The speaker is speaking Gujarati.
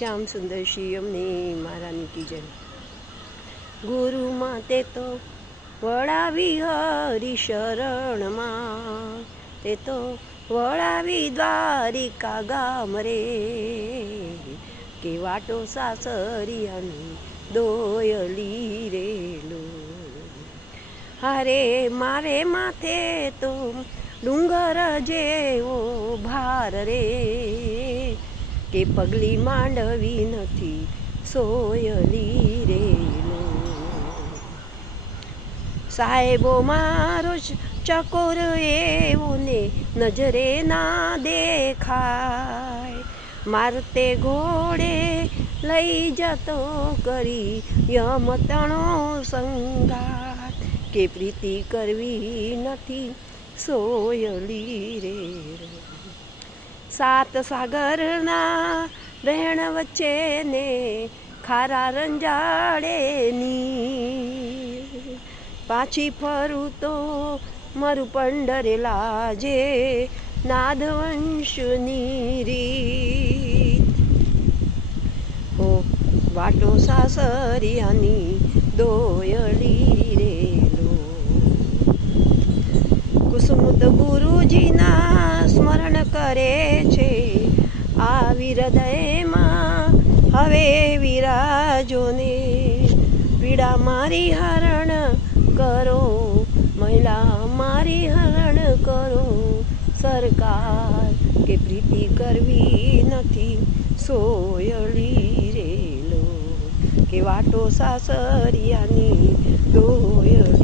શ્યામ સુંદર શ્રી અમને મહારાની કી જય। ગુરુ માતે તો વળાવી હરી શરણમાં, તે તો વળાવી દ્વારિકા ગામ રે, કે વાટો સાસરિયાની દોયલી રેલો। હારે મારે માથે તો ડુંગર જેવો ભાર રે, કે પગલી માંડવી નથી સોયલી રેલો। સાહેબો મારો ચકોર એવો ને નજરે ના દેખાય, મારતે ઘોડે લઈ જતો કરી યમતણો સંગાત, કે પ્રીતિ કરવી નથી સોયલી રે। સાત સાગરના રહેણ વચ્ચે ને ખારા રંજાડેની, પાછી ફરું તો મારું પંડરે લાજે નાદવંશની રીત, હો વાટો સાસરિયાની દોયલી રેલો। કુસુમત ગુરુજીના સ્મરણ કરે છે, આવી હૃદયમાં હવે વિરાજો ને, પીડા મારી હરણ કરો, મહિલા મારી હરણ કરો સરકાર, કે પ્રીતિ કરવી નથી સોયલી રેલો, કે વાટો સાસરિયાની દોયલી।